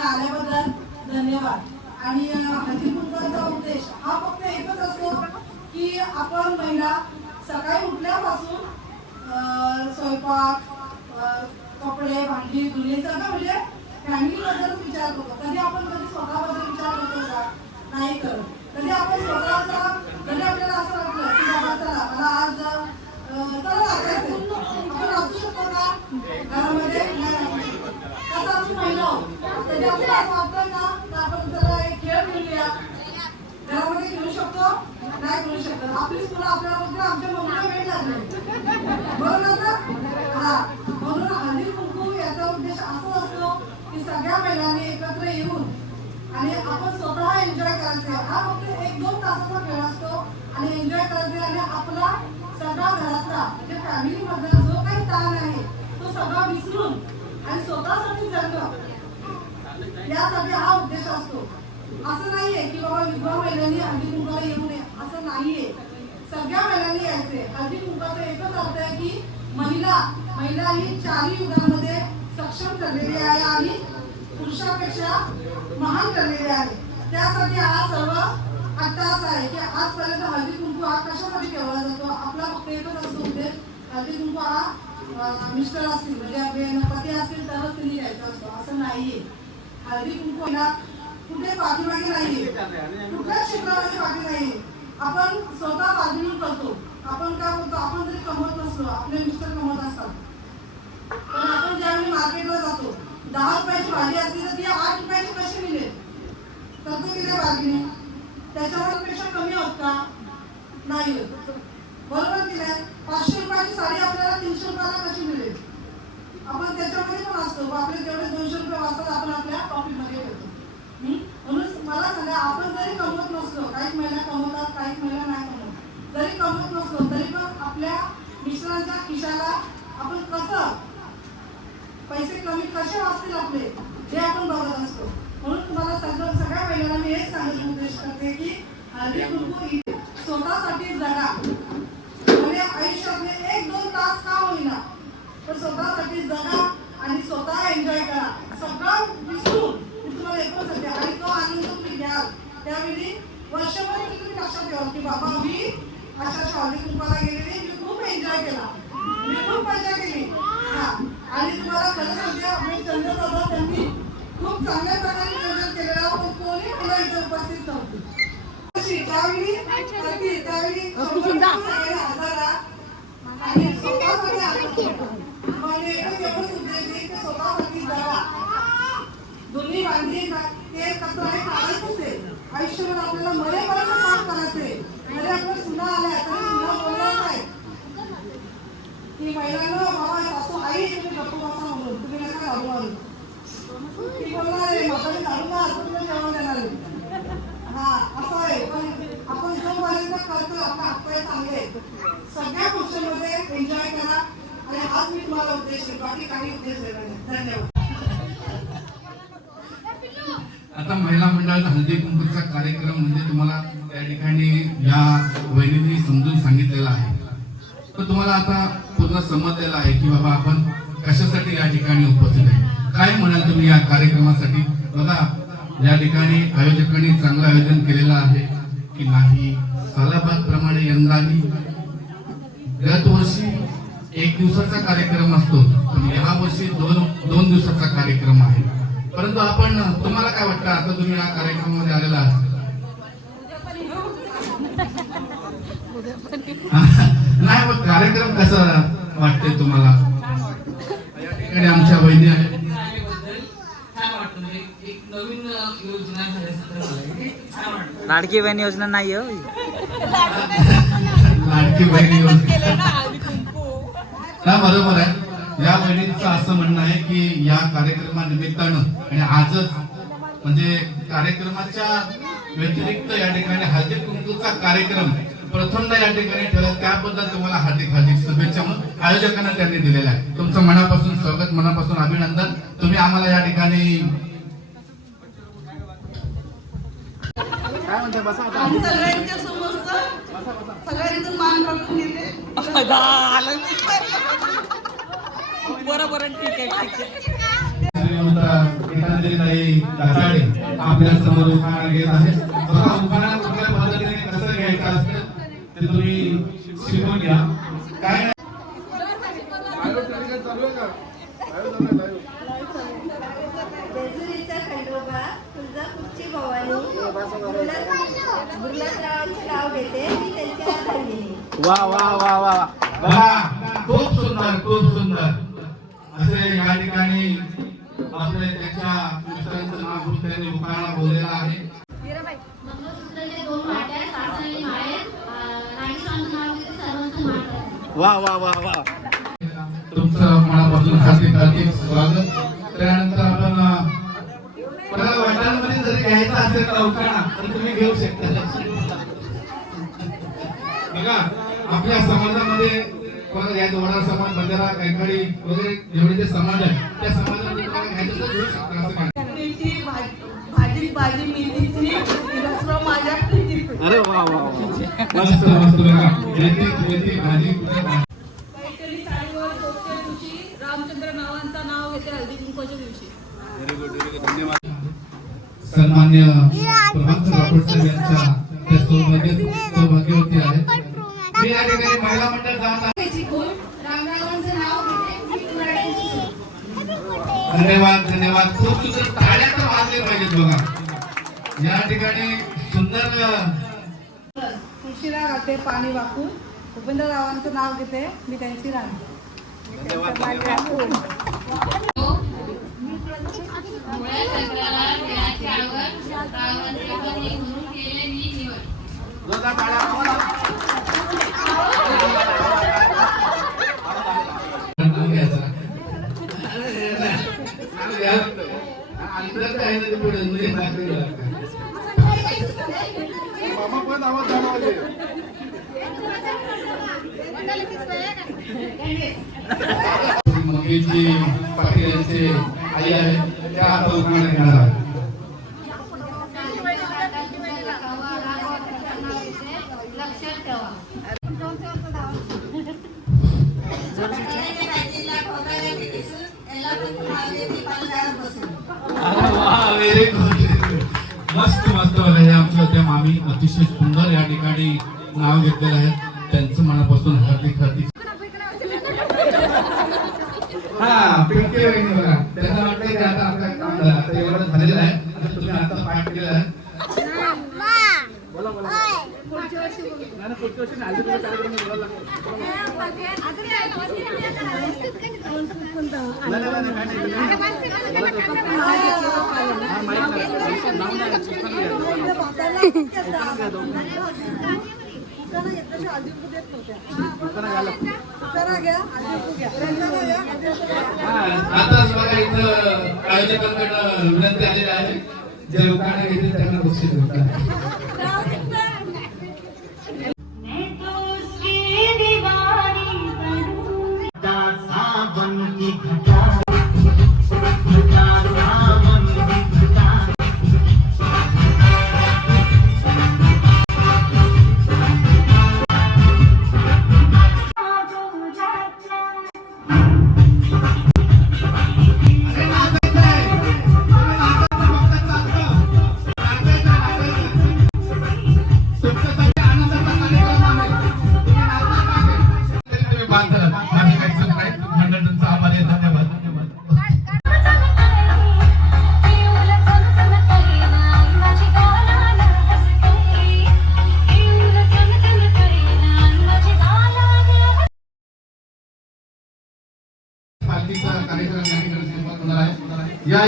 तुम्ही आल्याबद्दल धन्यवाद. आणि हळदी कुंकवाचा उद्देश हा फक्त एकच असतो की आपण महिला सकाळी उठल्यापासून स्वयंपाक, कपडे, भांडी, धुणे सगळं म्हणजे फॅमिलीबद्दल विचार करतो. कधी आपण स्वतःबद्दल विचार करतो का? नाही करत. कधी आपण स्वतःचा कधी आपल्याला असं वाटलं की बाबा चला मला आज चला नाचायचं, आपण नाचू शकतो का घरामध्ये? नाही नाचू शकतो. आता आपण महिला आहोत, कधी आपल्याला असं वाटतं ना तर आपण चला एक खेळ खेळूया, घरामध्ये खेळू शकतो? नाही खेळू शकत. आपलीच मुलं आपल्याला बघून आमच्या मम्मीला वेळ लागले, बरोबर ना? हा, म्हणून हळदी कुंकू याचा उद्देश असा असतो की सगळ्या महिलांनी एकत्र येऊन आणि आपण स्वतः एन्जॉय करायचे. हा फक्त 1-2 तासाचा खेळ असतो आणि एन्जॉय करायचे आणि आपला सगळा घरातला म्हणजे फॅमिली मधला जो काही ताण आहे तो सगळा विसरून आणि स्वतःसाठी जगणं, यासाठी हा उद्देश असतो. असं नाहीये की बाबा विधवा महिलांनी हळदी कुंकवाला येऊ नये, असं नाहीये. सगळ्या महिलांनी यायचे. हळदी कुंकवाचा एकच अर्थ आहे की महिला ही 4 युगांमध्ये सक्षम ठरलेली आहे आणि पुरुषापेक्षा महान ठरलेली आहे. त्यासाठी हा सर्व अट्टास आहे की आजपर्यंत हळदी कुंकू हा कशासाठी ठेवला जातो? आपला फक्त एकच असतो उद्देश, हळदी कुंकू हा मिस्टर असतील म्हणजे पती असतील तरच त्यांनी घ्यायचा असतो, असं नाहीये. हळदी कुंकू कुठे पाठीमागे नाहीये, कुठल्याच क्षेत्रामध्ये पाठी नाहीये. आपण स्वतः बाजून करतो. आपण काय करतो? आपण जरी कमवत नसलो, आपले मिस्टर कमवत असतात, पण आपण ज्यावेळी मार्केटला जातो 10 रुपयाची भाजी असली तर ती 8 रुपयाची कशी मिळेल? करतो की नाही बार्गेनिंग? त्याच्यापेक्षा कमी होत का? नाही होत, बरोबर की नाही? 500 रुपयाची साडी आपल्याला 300 रुपयाला कशी मिळेल? आपण त्याच्यामध्ये पण असतो, आपले तेवढे 200 रुपये वाचतात आपण आपल्या प्रॉफिटमध्ये ठेवतो. म्हणून मला सांगा, आपण जरी कमवत नसलो, काही महिला कमवतात, काही महिला नाही कमवत, जरी कमवत नसलो तरी पण आपल्या मिस्टरांच्या खिशाला आपण कसं पैसे कमी कसे वाचतील आपले हे आपण बघत असतो. म्हणून तुम्हाला सगळ्या महिलांना मी हेच सांगण्याचा उद्देश करते की हळदी कुंकू स्वतःसाठी जगा. म्हणजे आयुष्यातले 1-2 तास का होईना पण स्वतःसाठी जगा आणि स्वतः एन्जॉय करा. सगळं विसरून मी तुम्हाला एकच सांगते आणि तो आनंद तुम्ही घ्याल. त्यावेळी वर्षभर तुम्ही लक्षात ठेवा की बाबा मी अशा हळदी कुंकवाला गेलेली, मी खूप एन्जॉय केला, मी खूप मजा केली. हा, आणि तुम्हाला खरं सांगते आपले चंद्रप्रभा त्यांनी खूप चांगल्या प्रकारे नियोजन केलेलं, पण कोणी मला इथे उपस्थित नव्हती. त्यावेळी आजारा आणि स्वतःसाठी म्हणजे एवढंच उद्देश की स्वतःसाठी जगा. दोन्ही भांडी ते कसं आहे काढायचंच आहे. आयुष्यभर आपल्याला मरेपर्यंत काम करायचंय. जरी आपण सुना आल्या तरी सुना बोलणार नाही की महिलांना बाबा सासू आई तुम्ही गप्पू बसा म्हणून तुम्ही नका झाडू मारू. ती बोलणार आहे म्हातारी झाडू मार, तुम्ही जेवण देणार आहे. हा, असं आहे. पण आपण जोपर्यंत करतो आपला हातपाय चांगले सगळ्या गोष्टींमध्ये एन्जॉय करा आणि हाच मी तुम्हाला उद्देश देतो, बाकी काही उद्देश देणार नाही. धन्यवाद. आता महिला मंडळाचा हळदी कुंकूचा कार्यक्रम म्हणजे तुम्हाला त्या ठिकाणी या वहिनींनी समजून सांगितलेला आहे. तर तुम्हाला आता पूर्ण समजलेलं आहे की बाबा आपण कशासाठी या ठिकाणी उपस्थित आहे. काय म्हणाल तुम्ही या कार्यक्रमासाठी? बघा, या ठिकाणी आयोजकांनी चांगलं आयोजन केलेलं आहे की नाही? सालाबाद प्रमाणे यंदाही गतवर्षी 1 दिवसाचा कार्यक्रम असतो, पण या वर्षी 2 दिवसाचा कार्यक्रम आहे. परंतु आपण तुम्हाला काय वाटतं आता तुम्ही या कार्यक्रमामध्ये आलेला आहात? नाही, मग कार्यक्रम कसा वाटते तुम्हाला? या ठिकाणी आमच्या वहिनी आहेत. लाडकी बहीण योजना नाही हो. लाडकी बहीण योजना ना, बरोबर आहे. या बहिणींचं असं म्हणणं आहे की या कार्यक्रमानिमित्तानं आणि आजच म्हणजे कार्यक्रमाच्या व्यतिरिक्त या ठिकाणी हळदी कुंकूचा कार्यक्रम प्रथमदा या ठिकाणी ठेवला, त्याबद्दल तुम्हाला हार्दिक हार्दिक शुभेच्छा म्हणून आयोजकांना त्यांनी दिलेला आहे. तुमचं मनापासून स्वागत, मनापासून अभिनंदन. तुम्ही आम्हाला या ठिकाणी काय म्हणते बसा सगळ्यांच्या समोर सगळ्यांचं मान राखून घेते. बरोबर, ठीक आहे. गीतांजलीताई दाताडे आपल्या समोर उखाणा घेत आहेत. बघा उखाणा कुठल्या पद्धतीने कसं घ्यायचं असतं ते तुम्ही शिकून घ्या. काय जेजुरीचा खंडोबा तुळजापूरची भवानी गुरुनाथरावांचे नाव घेते मी त्यांच्या बहिणीने. वा वा वा वा बघा खूप सुंदर खूप सुंदर असे या ठिकाणी आपले त्यांच्या मित्रांचं नाव घेऊन त्यांनी उखाणा बोललेला आहे. मंगळसूत्राचे 2 वाट्या सासरी माळेत राणीस्वामीचं नाव घेते सर्वांचं मान. वा वा वा वा. तुमचं मनापासून हार्दिक हार्दिक स्वागत. त्यानंतर आपण मला वाटांमध्ये जरी घ्यायचा असेल तर उखाणा तर तुम्ही घेऊ शकता. बघा आपल्या समाजामध्ये या जोडा समाज बंजारा कैकाडी वगैरे जेवढे जे समाज आहे त्या समाजामध्ये तुम्हाला घ्यायचं तर घेऊ शकता असं काय. मेथी भाजी भाजी मेथीची रसराव माझ्या प्रीतीची. अरे वा वा वा. मस्त मस्त बघा मेथी भाजी पैठणी साडीवर चौथ्या दिवशी रामचंद्र नावांचं नाव घेते हळदी कुंकवाच्या दिवशी. सन्मान्य प्रभाकर राठोड साहेब यांच्या त्या सौभाग्यवती आहेत. मी या ठिकाणी महिला मंडळ जात आहे. रामरावांचं नाव घेते मी मराठीची. धन्यवाद धन्यवाद. खूप सुंदर टाळ्या तर वाजले पाहिजेत बघा. या ठिकाणी सुंदर तुळशीला घालते पाणी वाकून भूपेंद्ररावांचं नाव घेते मी त्यांची राणी. मुळे चंद्राला वेळाची आवड रावणाचे पती म्हणून केले मी निवड. मंगेशजी पाटील यांचे आई आहेत त्या आता उखाणा घेणार आहेत. लक्षात ठेवा. अरे वा व्हेरी गुड. मस्त मस्त बघा हे आमच्या त्या मामी अतिशय सुंदर या ठिकाणी नाव घेतलेलं आहे. त्यांचं मनापासून हार्दिक हार्दिक. हा पिंकी वहिनी बघा त्यांना वाटतं की आता आपलं काम झालं आता एवढं झालेलं आहे आता तुम्ही आता पाठ केलेलं आहे. आताच बघा इथं आयोजकांकडून विनंती आलेली आहे जे उखाणे घेतील त्यांना बक्षीस भेटतात. कार्यक्रम या ठिकाणी सुरुवात होणार आहे. या